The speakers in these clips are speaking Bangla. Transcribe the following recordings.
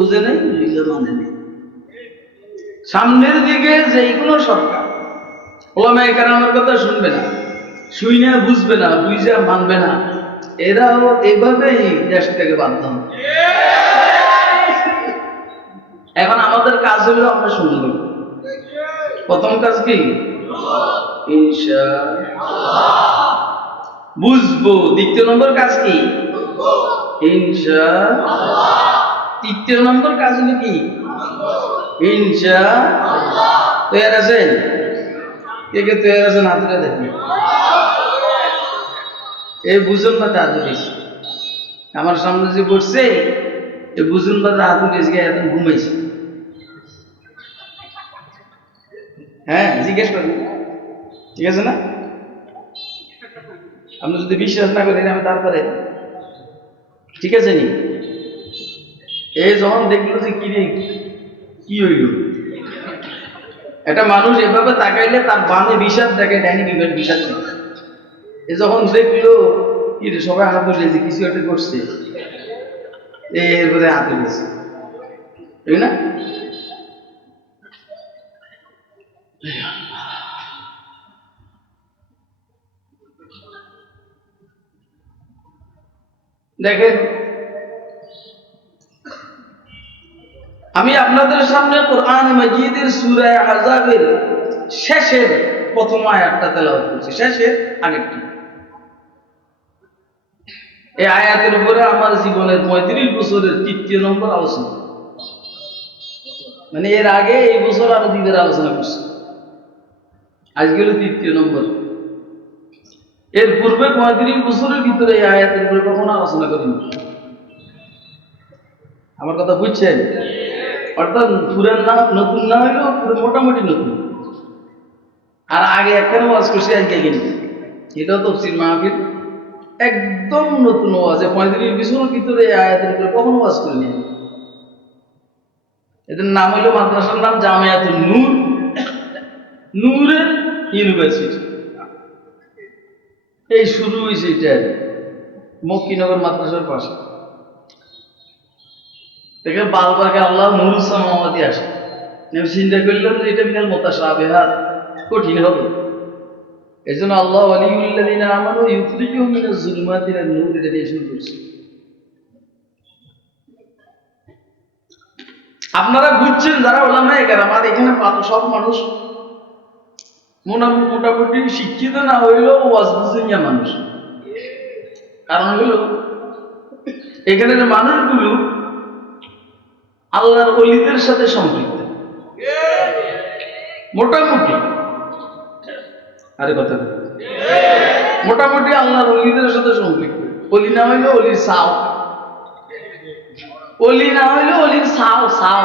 বুঝে নেই, বুঝলে মানে নেই। সামনের দিকে যেই কোনো সরকার ওলামায়ে কেরামের কথা শুনবে না, শুনে বুঝবে না, বুঝে মানবে না, এরাও এভাবেই দেশ থেকে বাধ্য হবে। এখন আমাদের কাজ হলো আমরা শুনবো। প্রথম কাজ কি? ইনশাআল্লাহ বুঝবো। দ্বিতীয় নম্বর কাজ কি? ইনশাআল্লাহ। তৃতীয় নম্বর কাজ হলো কি? ইনশাআল্লাহ। তৈরি আছেন? কে কে তৈরি আছেন? হাত তুলে দেখুন। এই বুঝুন না তা দিস আমার সামনে যে বসছে, এই বুঝুন বা হাত তুলেছে, এখন ঘুমাইছে। হ্যাঁ, জিজ্ঞেস করেন, ঠিক আছে না? আপনি যদি বিশ্বাস না করেন আমি তারপরে, ঠিক আছে নি? এই যখন দেখলো যে কি হইল, একটা মানুষ এভাবে তাকাইলে তার বামে বিষাদ দেখে, ডাইনি বিবেক বিষাদ দেখে। এ যখন দেখলো কি রে সবাই হাত তুলেছে, কিছু একটা করছে, এরপরে হাত তুলেছে, তাই না? দেখেন, আমি আপনাদের সামনে কোরআন মাজিদের সূরা আহজাবের শেষের প্রথম আয়াতটা তেলাওয়াত করছি, শেষের আগেরটি। এই আয়াতের উপরে আমার জীবনের 35 বছরের তৃতীয় নম্বর আলোচনা। মানে এর আগে এই বছর আরো দিনের আলোচনা করছি, আজকে হলো তৃতীয় নম্বর। এর পূর্বে 35 বছরের ভিতরে এই আয়াতের উপরে কখনো আলোচনা করিনি। আমার কথা বুঝছেন? অর্থাৎ পুরান না, নতুন না হইলেও মোটামুটি নতুন। আর আগে একখানে ওয়াজ করছি, আজকে কিনি এটাও তাফসীর মাহফিল, একদম নতুন ওয়াজ। 35 বছরের ভিতরে এই আয়াতের উপরে কখনো ওয়াজ করিনি। এদের নাম হইল, মাদ্রাসার নাম জামিয়াতুন নূর, নূরের ইউনিভার্সিটি। এই শুরু হয়েছে এটা মক্কিনগর মাদ্রাসার পাশে। দেখে বারবার আল্লাহ নূর সামাওয়াতি আসে। আমি চিন্তা করলাম যে এটা মিনাল মুতাশাবিহাত, কঠিন হবে। এই জন্য আল্লাহ ওয়ালিউল্লাযিনা আমানু ইউখরিজুহুম মিনাজ যুলুমাতি ইলান নূর, এটা দিয়ে শুরু করছে। আপনারা বুঝছেন যারা ওলামায়ে কেরাম, আর এখানে সব মানুষ মোটামুটি শিক্ষিত না হইলেও ওয়াজ বুঝিয়া মানুষ। কারণ হইল এখানের মানুষগুলো আল্লাহর ওলিদের সাথে সম্পৃক্ত, মোটামুটি। আরে কথা মোটামুটি আল্লাহর ওলিদের সাথে সম্পৃক্ত। ওলি না হইলে অলির সাও, অলি না হইলে অলির সাও সাও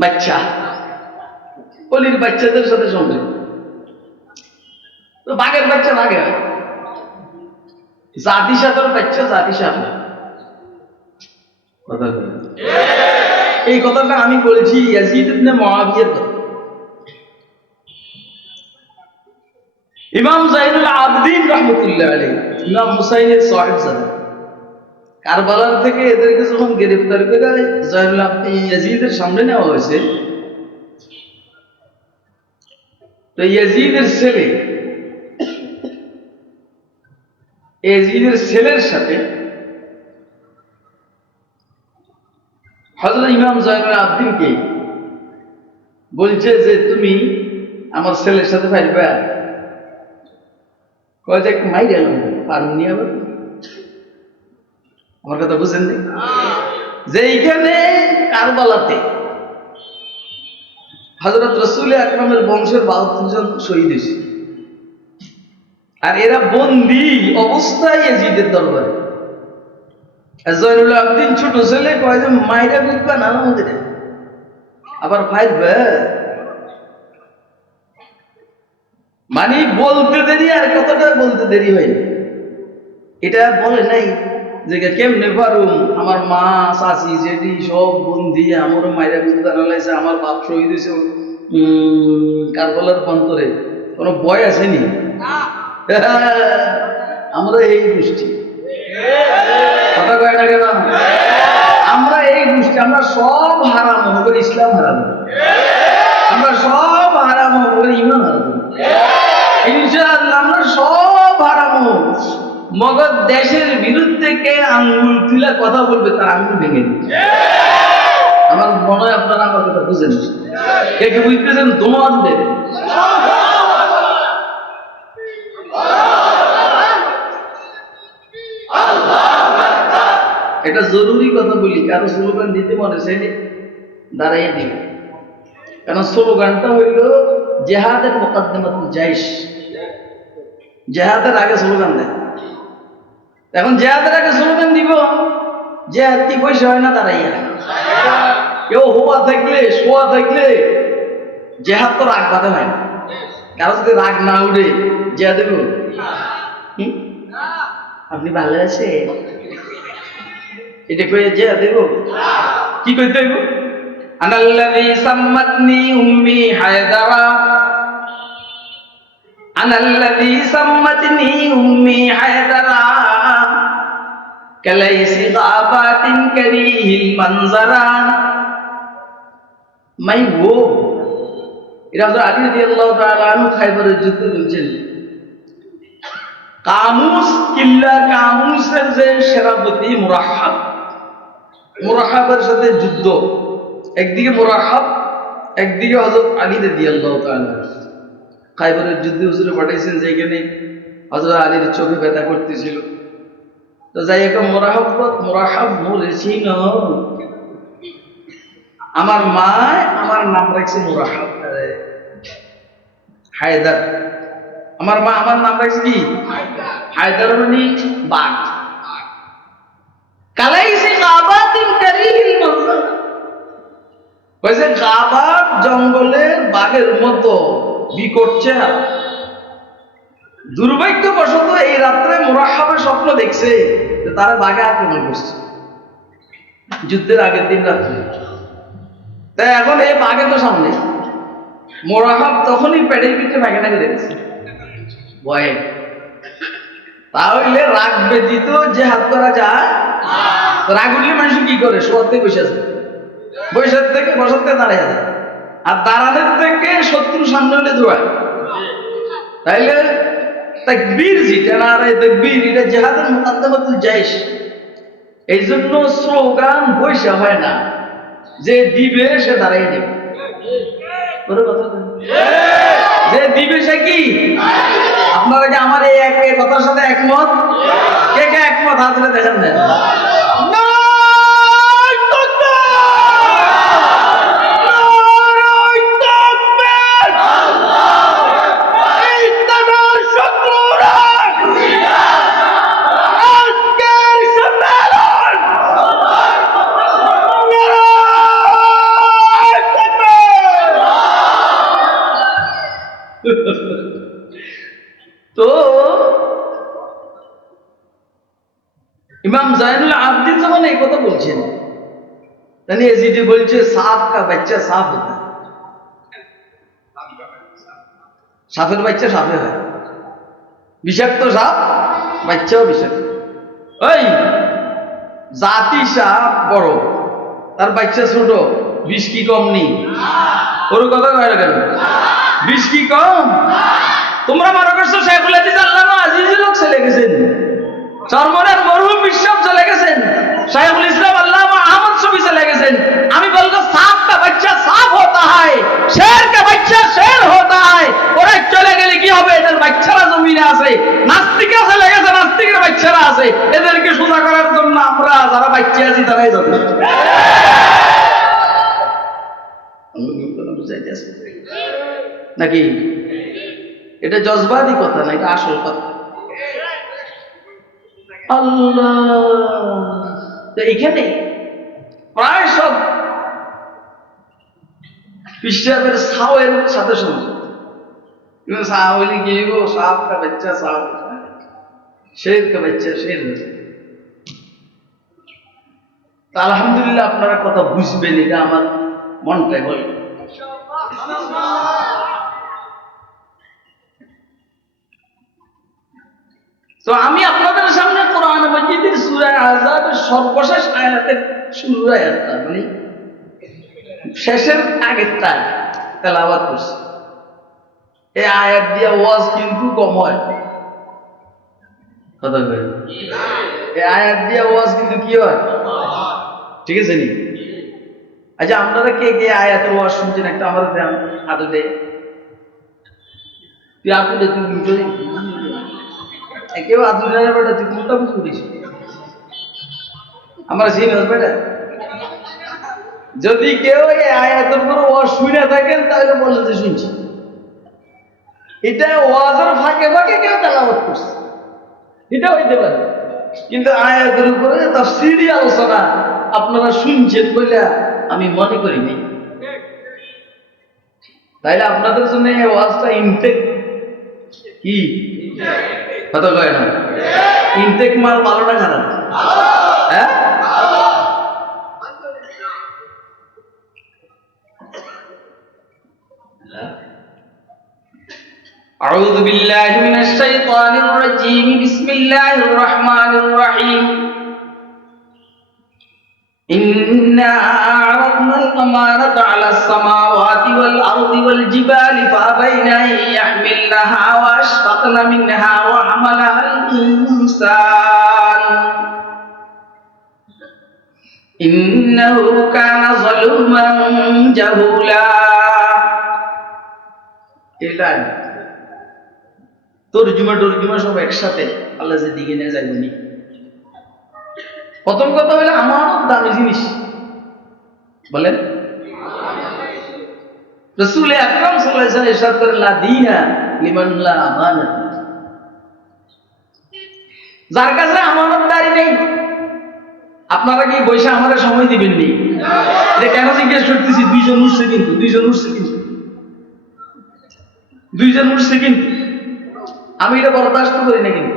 বাচ্চা, অলির বাচ্চাদের সাথে সম্পৃক্ত। তো বাঘের বাচ্চা বাঘে, জাতি সাথের বাচ্চা জাতি সাথে। এই কথাটা আমি বলেছি ইয়াজিদ ইবনে মুআবিয়ার কথা। ইমাম যাইনুল আবেদিন রাহমাতুল্লাহ আলাইহি, ইমাম হুসাইনের সাহেবজাদা, কারবালার থেকে এদেরকে যখন গ্রেফতার করে যাইনুল আবেদিন ইয়াজিদের সামনে নেওয়া হয়েছে, তো ইয়াজিদের ছেলে, ইয়াজিদের ছেলের সাথে হযরত ইমাম যাইনুল আবেদিনকে বলছে যে তুমি আমার ছেলের সাথে পারবে? কয় যে একটু মাইরে এলাম, পারুনি আবার। আমার কথা বুঝেন নি? যে এইখানে কারবালাতে হযরত রাসূল আকরামের বংশের 72 জন শহীদ হয়েছে, আর এরা বন্দী অবস্থায় ইয়াজিদের দরবারে। যাইনুল আবেদিন ছোট ছেলে কয় যে মাইরা বুঝবা না আমাদের, আবার পারবে? মানে বলতে দেরি, আর কথাটা বলতে দেরি হয়নি। এটা বলে নাই যে কেমনে পারুম, আমার মা চাচি জেঠি সব বন্দি, আমারও মাইরা বুঝতে নালাইছে, আমার বাপ শহীদ হয়েছে কারবালার প্রান্তরে, কোনো ভয় আসেনি। আমরা এই গোষ্ঠী, কথা কয় না কেন? আমরা সব হারাম হবে, ইসলাম হারাম, আমরা সব হারাম হবে, ইমান হারাম, ইনশাআল্লাহ আমরা সব হারাম। মগজ দেশের বিরুদ্ধে কে আঙ্গুল তুলে কথা বলবে তার আঙ্গুল ভেঙে দিচ্ছে। আমার মনে হয় আপনারা আমার কথা বুঝেন, কে কে বুঝতেছেন ধন্যবাদ দেন। এটা জরুরি কথা বলি, কারো স্লোগান দিতে মনে চাইলে দাঁড়াইয়ে দিবে, কারণ স্লোগানটা হইল জেহাদের মুকাদ্দিমাতুল জাইশ, জেহাদের আগে স্লোগান দেয়। এখন জেহাদের আগে স্লোগান দিব, জেহাদ কি পয়সা হয় না দাঁড়াইয়া, কেউ হওয়া থাকলে শোয়া থাকলে জেহাদ তো রাগ বাঁধে হয় না, কারো যদি রাগ না উঠে জেহাদ দেব। আপনি ভালো আছে এটা কয়ে জেহাদ দেব, কি কইতে হইব? আনাল্লাযী সাম্মাতনি উম্মি হায়দারা, আনাল্লাযী সাম্মাতনি উম্মি হায়দারা কালাইসি গাবাতিন কারীহিল মানজারা। মাই গো, এটা হযরত আলী রাদিয়াল্লাহু তাআলা আনহু খায়বরের যুদ্ধে বলছেন, কামুস কিল্লা কামুসের যে সেনাপতি মুরাহাব, মুরাহাবের সাথে যুদ্ধ, একদিকে মুরাহাব একদিকে হযরত আলী রাদিয়াল্লাহু তাআলা খায়বরের যুদ্ধে হুজুরে পাঠাইছেন, যেখানে হযরত আলীর চোখে ব্যথা করতেছিল। তো যাই হোক, মুরাহাব মরেছিল, আমার মা আমার নাম রাখছে মুরাহাব হায়দার, আমার মা আমার নাম রাখছে কি হায়দার, মানে বাঘ। কালাইসি গাবাতিন কারীহিল মানজার, কইছে গাবাত জঙ্গলের বাঘের মতো বিকট চেহারা। দুর্ভাগ্যবশত এই রাত্রে মুরাহাবের স্বপ্ন দেখছে যে তারা বাঘে আক্রমণ করছে যুদ্ধের আগের দিন রাত্রে। তাই এখন এই বাঘে তো সামনে, মুরাহাব তখনই পেটের পিঠে পায়খানা দেখছে ভয়ে। তাহলে রাগ ব্যতীত যে হাত করা যায়, রাগ উঠলে মানুষ কি করে? শোয়াতে বসে আছে, বৈশাখ থেকে বসাতে দাঁড়িয়ে যায়, আর দাঁড়ানোর থেকে শত্রু সামনে হলে দৌড়ায়। তাইলে তাকবীর যেটা না, তাকবীর এটা জিহাদের মুকাদ্দামাতুল জাইশ। এই জন্য স্লোগান বৈশা হয় না, যে দিবে সে দাঁড়িয়ে দেবে, যে দিবে সে কি। আপনারা কি আমার এই কথার সাথে একমত? কে কে একমত হাত তুলে দেখেন দেন। তো ইমাম জাইনুল আবদিন যখন এই কথা বলছেন, তাহলে এজিদি বলছে সাপ কা বাচ্চা সাপ হতা, সাপের বাচ্চা সাপে হয়, বিষাক্ত সাপ বাচ্চাও বিষাক্ত। ওই জাতি সাপ বড়, তার বাচ্চা ছোট, বিষ কি কম নেই? ওর কথা কয় না কেন? বিষ কি কম? তোমরা মনে করছো শেখুল হাদিস আল্লামা আজিজুল হক চলে গেছেন, চরমনের মরহুম বিশ্বপ চলে গেছেন, শাইখুল ইসলাম আল্লামা আহমদ শফি চলে গেছেন। আমি বলবো সাপ কা বাচ্চা সাপ হতা হয়, শের কা বাচ্চা শের হতা হয়। ওরা চলে গেলে কি হবে? এদের বাচ্চারা জমিনে আছে, নাস্তিকরা চলে গেছে, নাস্তিকের বাচ্চারা আছে। এদেরকে সোজা করার জন্য আমরা যারা বাচ্চা আছি তারাই যাবে। নাকি এটা জজবাদি কথা না, এটা আসল কথা। আল্লাহ, তো এখানে প্রায় সব খ্রিস্টানদের সাওয়ের সাথে সম্পর্ক। সাওয়ালি কি গো, সাপ কা বাচ্চা সাপ, শের কা বাচ্চা শের। তা আলহামদুলিল্লাহ আপনারা কথা বুঝবেন, এটা আমার মনটাই বলে। তো আমি আপনাদের সামনে কোরআন মাজিদের সূরা আযাবের সর্বশেষ আয়াতের শুরুর আয়াতটা মানে শেষের আগেরটা তেলাওয়াত করছে। এই আয়াত দিয়ে ওয়াজ কিন্তু কম হয়, কথা কই এই আয়াত দিয়ে ওয়াজ কিন্তু কি হয়, ঠিক আছে নি? আচ্ছা আপনারা কে কে আয়াতের ওয়াজ শুনছেন একটা আমাদের দেন হাতে দে, তুই আপনি দে, তুই বুঝলি কেউ আদুরের বেটা তুই কোনটা বুঝিস আমরা সেই বেটা। যদি কেউ এই আয়াতের উপর ওয়াজ শুনে থাকেন তাহলে বলেন যে শুনছি, এটা ওয়াজের ফাঁকে ফাঁকে কেউ তেলাওয়াত করছে, এটা হইতে পারে, কিন্তু আয়াতের উপরে তাফসীরি আলোচনা আপনারা শুনছেন বলে আমি মনে করিনি। তাইলে আপনাদের জন্য এই ওয়াজটা ইনটেক কি কথা কয় না, ইনটেক মাল ভালো না খারাপ? হ্যাঁ أعوذ بالله من الشيطان الرجيم بسم الله الرحمن الرحيم إنا عرضنا الأمانة على السماوات والأرض والجبال فأبين أن يحملنها وأشفقن منها وحملها الإنسان إنه كان ظلوما جهولا। তর্জুমা সব একসাথে আল্লাহ যে দিকে নিয়ে যায়নি। প্রথম কথা হলো আমানত দামি জিনিস, বলেন রাসূল আকরাম সাল্লাল্লাহু আলাইহি ওয়াসাল্লাম ইরশাদ করেন লা দীনা লিমান লা আমানাত, যার কাছে আমানতদারি নেই। আপনারা কি বৈশা আমাদের সময় দিবেন নি? এটা কেন জিজ্ঞেস করতেছি? দুইজন উঠছে কিন্তু আমি এটা বরদাস্ত করি না, কিন্তু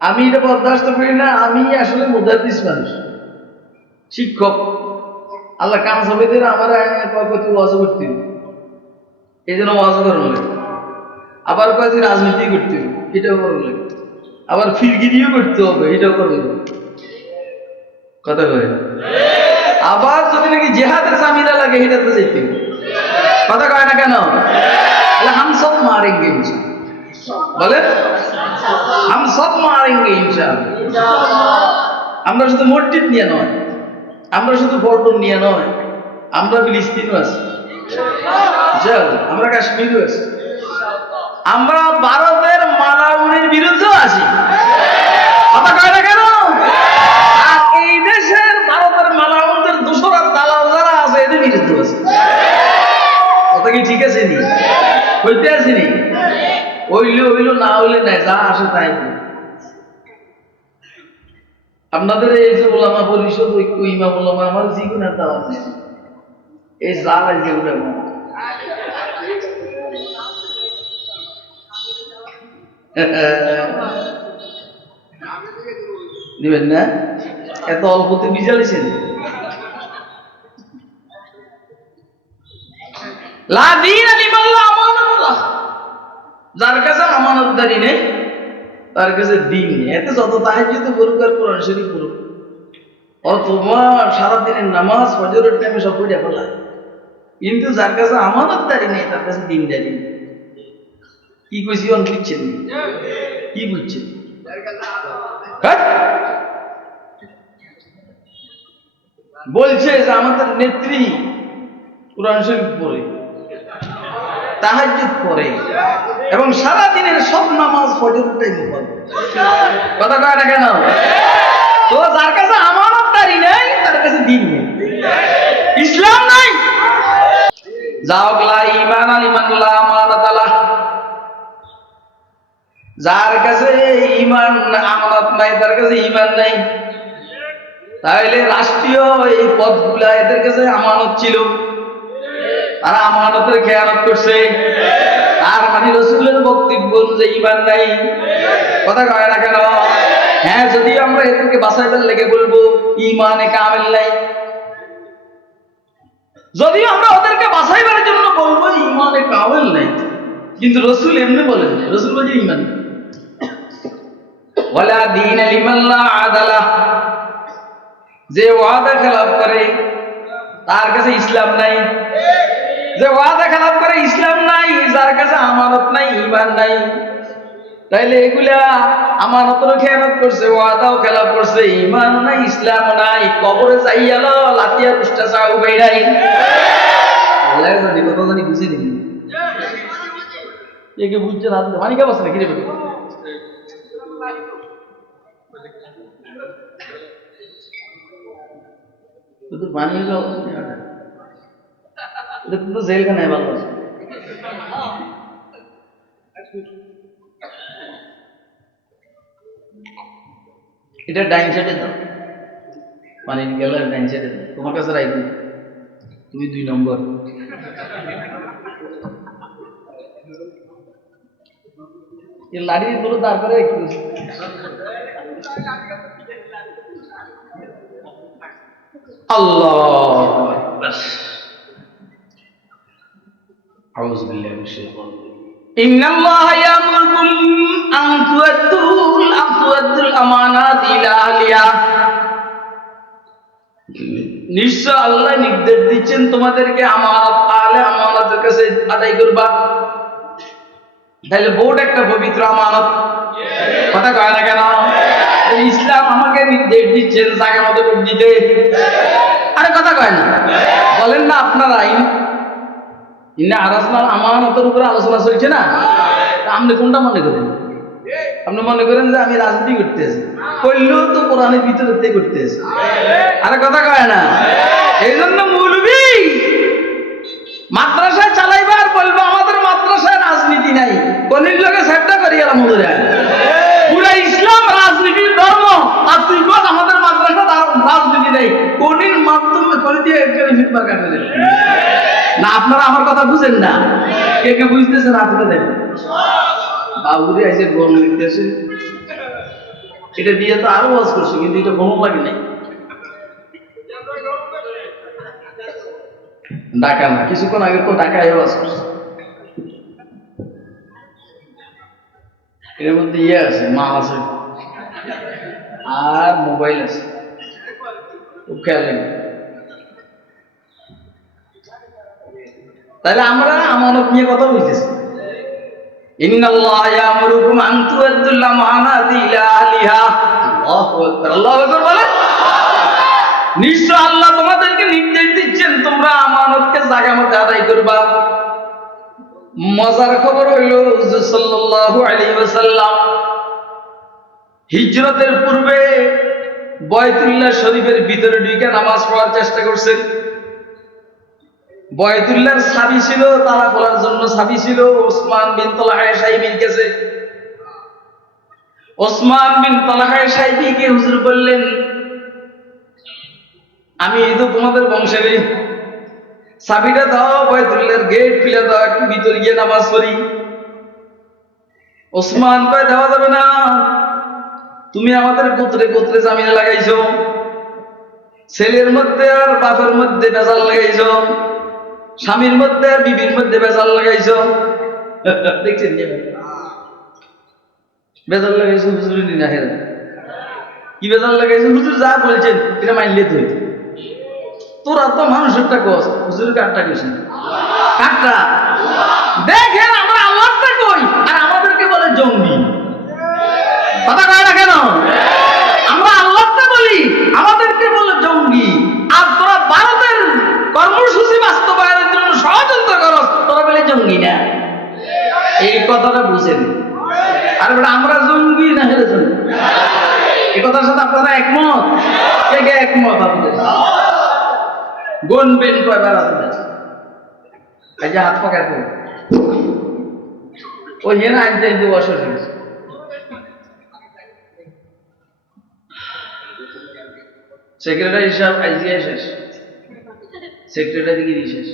আমি এটা বরদাস্ত করি না। আমি আসলে মুদাদ্দিস মানুষ, শিক্ষক। আল্লাহ কাম সবেদের আমার কত ওয়াজ করতে, এই জন্য ওয়াজ করার লাগে। আবার কয়েছে রাজনীতি করতে হবে, এটাও করার লাগে। আবার ফিরগিরিও করতে হবে, এটাও করার লাগে, কথা কয়। আবার যদি নাকি জেহাদের জামিলা লাগে, এটাতে যেতে হবে, কথা কয় না কেন? হাম সব মারেঙ্গে বলে, হাম সব মারেঙ্গে ইনশাআল্লাহ। আমরা শুধু মসজিদ নিয়ে নয়, আমরা শুধু পল্টন নিয়ে নয়, আমরা ফিলিস্তিনও আছি, আমরা কাশ্মীরও আছি, আমরা ভারতের মালাউনের বিরুদ্ধেও আছি, কথা কয় না কেন? আর এই দেশের ভারতের মালাউনদের দোসরা দালাল যারা আছে এদের বিরুদ্ধে আছে, কথা কি ঠিক আছে নি? হইতে আসেনি, হইল না হইলে নাই, যা আসে তাই। আপনাদের এই যে ওলামা পরিষদ ঐক্য ইমাম ওলামা আমার জীবনের দাওয়াত নেই, এই যা লাগে ওটা দিবেন না, এত অল্পতে বিজালেছেন। যার কাছে আমানতদারি নেই তার কাছে দিন নেই। এতে যত তাহাজ্জুদ পড়ুক আর কোরআন শরীফ পড়ুক, তোমার সারাদিনের নামাজ ফজরের টাইমে সব পড়ে ফেলা, কিন্তু যার কাছে আমানতদারি নেই তার কাছে দিনদারি নেই। কি কইছি অন বুঝছেন? কি বুঝছেন? বলছে যে আমাদের নেত্রী কোরআন শরীফ পড়ে, তাহাজ্জুদ পড়ে এবং সারা দিনের সব নামাজ ফজরের টাইমে পড়ে, কথা কয় না কেন? তো যার কাছে আমানতদারি নেই তার কাছে দিন নেই, ইসলাম নাই। যাওক লা ঈমান লিমান লা আমানাত আলাহ, যার কাছে ঈমান আমানত নাই তার কাছে ঈমান নাই। তাহলে রাষ্ট্রীয় এই পদগুলা এদের কাছে আমানত ছিল, তারা আমানতের খেয়ানত করছে, তার মানে রাসূলের বক্তব্য অনুযায়ী ঈমান নাই, কথা কয় না কেন? হ্যাঁ, যদি আমরা এদেরকে বাঁচাইবার লেগে বলবো ঈমানে কামেল নাই, যদি আমরা ওদেরকে বাঁচাইবার জন্য বলবো ঈমানে কামেল নাই, কিন্তু রাসূল এমনি বলেন, রাসূল বলে ঈমান ওয়ালা দীন লিমান লা আদালা, যে ওয়াদা খেলাফ করে তার কাছে ইসলাম নাই। যে ওয়াদা খেলাফ করে ইসলাম নাই, যার কাছে আমানত নাই, ঈমান নাই। তাইলে এগুলা আমানতেরও খেয়ানত করছে, ওয়াদাও খেলাফ করছে, ঈমান নাই, ইসলাম নাই, কবরে যাইয়ালো লাতিয়া দুষ্টা চাও বাইরাই। আল্লাহ জানি কত জানি বুঝি নি একে বুঝছে না, মানে কে বসে কি রে তো পানি হলো তো জেলখানায় ভালো আছে। এটা ডাইন সাইডে দাও, মানে গেল ডাইন সাইডে দাও, তোমার কাছে রাখবি, তুমি 2 নম্বর। এই লাড়ি গুলো তারপরে একটু আল্লাহ আউযু বিল্লাহি মিনাশ শাইতানির রাজীম। ইন্নাল্লাহা ইয়া'মুরুকুম আন তু'আদ্দুল আমানাতি ইলা আহলিহা, নিশ্চয় আল্লাহ নির্দেশ দিচ্ছেন তোমাদেরকে আমানত আলে আমানতের কাছে আদায় করবা। তাহলে ভোট একটা পবিত্র আমানত, কথা কয় না কেন? ইসলাম আমাকে নির্দেশ দিচ্ছেন জায়গা মতো ভোট দিতে। আরে কথা কয় না, বলেন না আপনারা ইন্না আরাজনাল আমানতের উপরে আলোচনা চলছে না, আপনি কোনটা মনে করেন? আপনি মনে করেন যে আমি রাজনীতি করতেছি, করলেও তো কোরআনের ভিতরে করতেছি। আরে কথা কয় না? এই জন্য মৌলবী মাদ্রাসায় চালাইবা আর বলবো আমাদের মাদ্রাসায় রাজনীতি নাই, কোনির লোকে সেটটা করি গেলাম পুরা ইসলাম রাজনীতির ধর্ম, আর তুই বল আমাদের মাদ্রাসা রাজনীতি নেই, কোনির মাধ্যমে করে দিয়ে ফিটবার কাটে না। আপনারা আমার কথা বুঝেন না, কে কে বুঝতেছেন আপনি দেখেন। বাবুরে এসে গরম লিখতেছে, এটা দিয়ে তো আরো ওয়াজ করছে, কিন্তু এটা গরম লাগে নাই। ঢাকা না, কিছুক্ষণ আগে তো ঢাকায় ওয়াজ করছে। এর মধ্যে ইয়ে আছে, মা আছে আর মোবাইল আছে, খুব খেয়াল নেই। তাহলে আমরা আমানত নিয়ে কথা বলতেছি। ইন্নাল্লাহা ইয়া'মুরুকুম আন তু'আদ্দুল আমানাতি ইলা আহলিহা, আল্লাহু আকবার, আল্লাহু আকবার বলে। নিশ্চয় আল্লাহ তোমাদেরকে নির্দেশ দিচ্ছেন তোমরা আমানতকে জায়গা মতো আদায় করবা। মজার খবর হইল হুজুর সাল্লাল্লাহু আলাইহি ওয়াসাল্লাম হিজরতের পূর্বে বয়তুল্লাহ শরীফের ভিতরে ঢুকে নামাজ পড়ার চেষ্টা করছেন। বয়তুল্লাহর চাবি ছিল, তালা খোলার জন্য চাবি ছিল ওসমান বিন তালহা সাহিবীর কাছে। ওসমান বিন তালহা সাহিবীকে হুজুর বললেন, আমি তো তোমাদের বংশেরই, চাবিটা দাও, বয়তুল্লাহর গেট খুলে দাও, একটু ভিতরে গিয়ে নামাজ পড়ি। ওসমান কয় দেওয়া যাবে না, তুমি আমাদের গোত্রে গোত্রে জামিনে লাগাইছো, ছেলের মধ্যে আর বাপের মধ্যে বেজাল লাগাইছো, স্বামীর মধ্যে বিবির মধ্যে বেজাল লাগাইছো। দেখছেন বেজাল লাগাইছো হুজুর না, হেরা কি বেজাল লাগাইছো? হুজুর যা বলছেন এটা মানলে তুই, তোরা তো মানুষেরটা কস, হুজুর কাঠটা গেছে কাঠটা দেখেন। আমরা আল্লাহটা কই আর আমাদেরকে বলে জঙ্গি, কথা কয় না কেন? আমরা আল্লাহটা বলি, আমাদেরকে বলে জঙ্গি, আর তোরা ভারতের কর্মসূচি বাস্তবায়নের জন্য ষড়যন্ত্র করস, তোরা বলে জঙ্গি না। এই কথাটা বুঝেন। আর আমরা জঙ্গি না হেরে জঙ্গি, এই কথার সাথে আপনারা একমত? কে কে একমত? আপনাদের গনবেন কয়বার আপনাদের? এই যে হাত পাকায় তো ওই হেনা আনতে আনতে বছর হয়েছে। সেক্রেটারি সাহেব আইজিআই শেষ, সেক্রেটারি গিরি শেষ,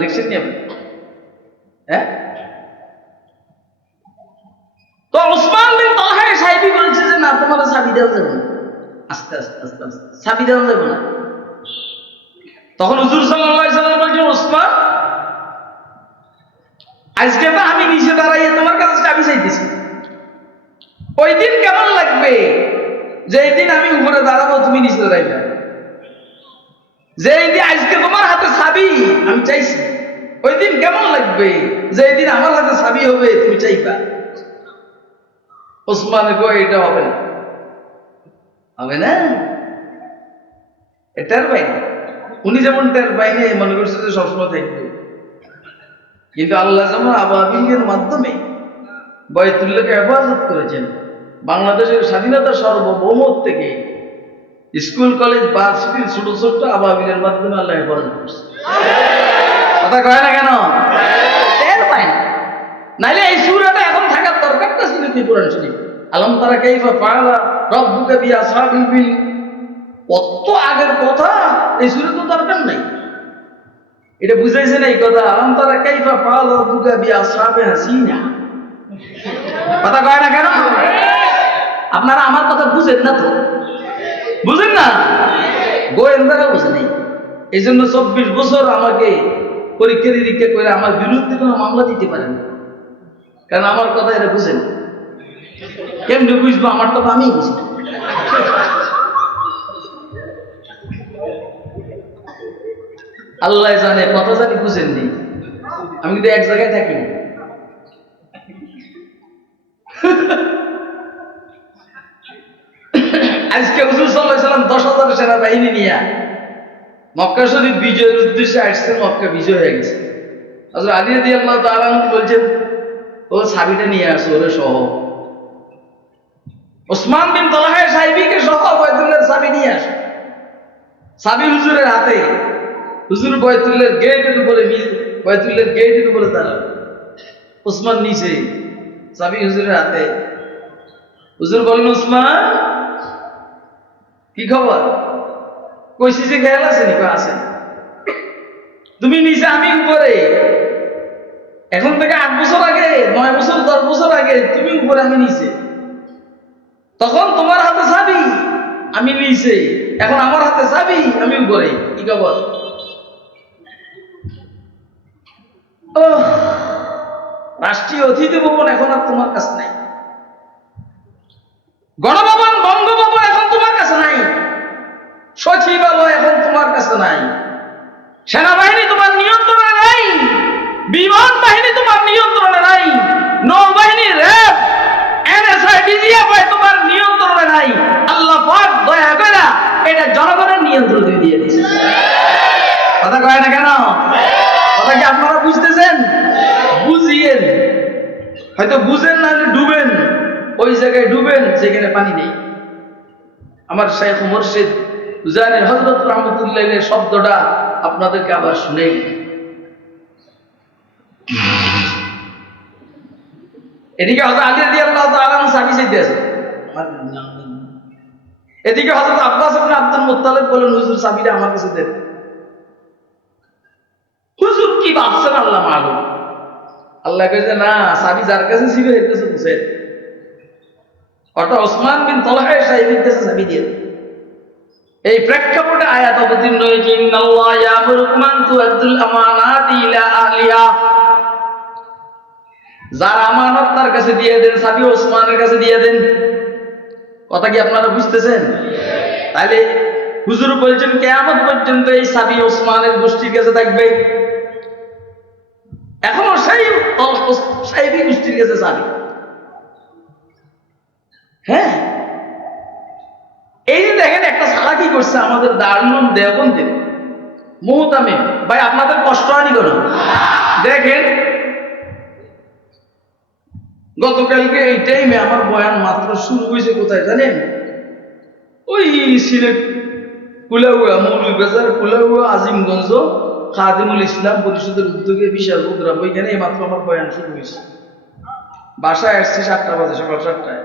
দেখছেন নি আপনি? হ্যাঁ, তো ওসমান বিন তালহা সাহেবী বলেছে যে না, তোমার চাবি দেওয়া যাবে না, আস্তে আস্তে আস্তে আস্তে চাবি দেওয়া যাবে না। তখন হুজুর সাল্লাল্লাহু আলাইহি ওয়াসাল্লাম বলছেন, ওসমান আজকে তো আমি নিচে দাঁড়াইয়ে তোমার কাছে চাবি চাইতেছি, ওই দিন কেমন লাগবে যেই দিন আমি উপরে দাঁড়াবো তুমি নিচে দাঁড়াইবে? যেই দিন আজকে তোমার হাতে চাবি আমি চাইছি, ওই দিন কেমন লাগবে যেই দিন আমার হাতে চাবি হবে তুমি চাইবা? ওসমানে কয় এটা হবে না, হবে না, টের পাই না। উনি যেমন টের পাইনি মনে করছে যে সবসময় থাকবে, কিন্তু আল্লাহ যেমন আবাবিলের মাধ্যমে বায়তুল্লাহকে হেফাজত করেছেন, বাংলাদেশের স্বাধীনতা সার্বভৌমত্ব থেকে স্কুল কলেজ ভার্সিটির ছোট ছোট আবাবিলের মাধ্যমে আল্লাহ হেফাজত করছে। কথা কয় না কেন? টের পায় না। নাইলে এই সূরাটা এখন থাকার দরকারটা ছিল কি কোরআন শরীফ? আলাম তারা কাইফা ফাআলা রাব্বুকা বিআসহাবিল ফিল, কত আগের কথা, এই সূরা তো দরকার নাই। এটা বুঝাইছে না এই কথা? আলাম তারা কাইফা ফাআলা রাব্বুকা বিআসহাবি হাসিনা। কথা কয় না কেন? আপনারা আমার কথা বুঝেন না তো, বুঝেন না, গোয়েন্দারা বুঝে নেই। এই জন্য 24 বছর আমাকে পরীক্ষা নিরীক্ষা করে আমার বিরুদ্ধে কোনো মামলা দিতে পারেন, কারণ আমার কথা এরা বুঝেন। কেমনি বুঝবো? আমার তো আমি বুঝি। আল্লাহ জানে, কথা জানি বুঝেননি, আমি কিন্তু এক জায়গায় থাকি না। আজকে হুজুর সাল্লাল্লাহু আলাইহি ওয়াসাল্লাম 10,000 সেনাবাহিনী নিয়ে মক্কা শরীফ বিজয়ের উদ্দেশ্যে আসছেন। মক্কা বিজয় হয়ে গেছে। হযরত আলী রাদিয়াল্লাহু তাআলা বলছেন, ও সাবিটা নিয়ে আসো ওরে সহ। ওসমান বিন তালহা সাহিবীকে সহ বাইতুল্লাহর চাবি নিয়ে আসে। চাবি হুজুরের হাতে। হুজুর বাইতুল্লাহর গেটের উপরে দাঁড়ানো, ওসমান নিচে, চাবি হুজুরের হাতে। হুজুর বলেন, ওসমান কি খবর? কইছি যে খেয়াল আছে নি? আছে। তুমি নিচে আমি উপরে। এখন থেকে 8 বছর আগে, 9 বছর 10 বছর আগে তুমি উপরে আমি নিচে। তখন তোমার হাতে চাবি আমি নিচে, এখন আমার হাতে চাবি আমি উপরে। কি খবর? রাষ্ট্রীয় অতিথি ভবন এখন আর তোমার কাছে নাই, গণভবন বঙ্গভবন এখন তোমার কাছে নাই, সচিবালয় এখন তোমার কাছে নাই, সেনাবাহিনী তোমার নিয়ন্ত্রণে নাই, বিমান বাহিনী তোমার নিয়ন্ত্রণে নাই, নৌবাহিনী, র্যাব, এনএসআই, ডিজিএফআই তোমার নিয়ন্ত্রণে নাই। আল্লাহ পাক দয়া করে এটা জনগণের নিয়ন্ত্রণে দিয়ে দিয়েছে। কথা কয় না কেন? কথা কি আপনারা বুঝতেছেন? বুঝিয়েন। হয়তো বুঝেন না, ডুবেন, ওই জায়গায় ডুবেন যেখানে পানি নেই। আমার শাইখ মুর্শিদ হুজাইর হযরত রাহমাতুল্লাহ আলাইহির শব্দটা আপনাদেরকে আবার শুনেই। এদিকে হযরত আলী রাদিয়াল্লাহু তাআলা চাবি চাইতে আছে, এদিকে হযরত আব্বাস ইবনে আব্দুল মুত্তালিব বলেন, হুজুর চাবিটা আমার কাছে দেন। হুজুর কি ভাবছেন আল্লাহ মালুম। আল্লাহ কইছে, না, চাবি যার কাছে ছিল এর কাছে পৌঁছে। অর্থাৎ ওসমান বিন তালহা সাহিবের কাছে চাবি দিয়ে। এই প্রেক্ষাপটে আয়াত অবতীর্ণ হয়েছে, ইন্নাল্লাহা ইয়ামুরুকুম আন তুআদ্দুল আমানাতি ইলা আহলিহা। যার আমানত তার কাছে দিয়ে দেন, চাবি ওসমানের কাছে দিয়ে দেন। কথা কি আপনারা বুঝতেছেন? তাহলে হুজুর বলছেন কিয়ামত পর্যন্ত এই চাবি ওসমানের গোষ্ঠীর কাছে থাকবে। এখনো সেই সাহিবী গোষ্ঠীর কাছে চাবি। হ্যাঁ, এই যে দেখেন একটা সালা কি করছে আমাদের দারুল দেওবন্দের মুহতামিম ভাই, আপনাদের কষ্ট হয়নি কেন? দেখেন গতকালকে এই টাইমে আমার বয়ান মাত্র শুরু হয়েছে কোথায় জানেন? ওই সিলেট কুলাউয়া, মৌলভীবাজার কুলাউয়া আজিমগঞ্জ খাদিমুল ইসলাম পরিষদের উদ্যোগে বিশাল প্রোগ্রাম, ওইখানে মাত্র আমার বয়ান শুরু হয়েছে। বাসায় আসছি 7টা বাজে, সকাল 7টায়।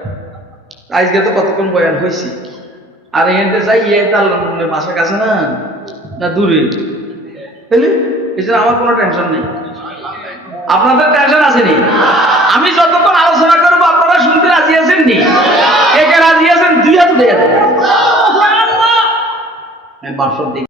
আজকে তো কতক্ষণ বয়ান হয়েছি। আর এখানে যাই আল্লাহ বাসা কাছে না না দূরে, তাহলে এই জন্য আমার কোনো টেনশন নেই। আপনাদের টেনশন আসেনি? আমি যতক্ষণ আলোচনা করবো আপনারা শুনতে রাজি আছেন নি? কে কে রাজি আছেন? 2 হাত দিয়ে দেন।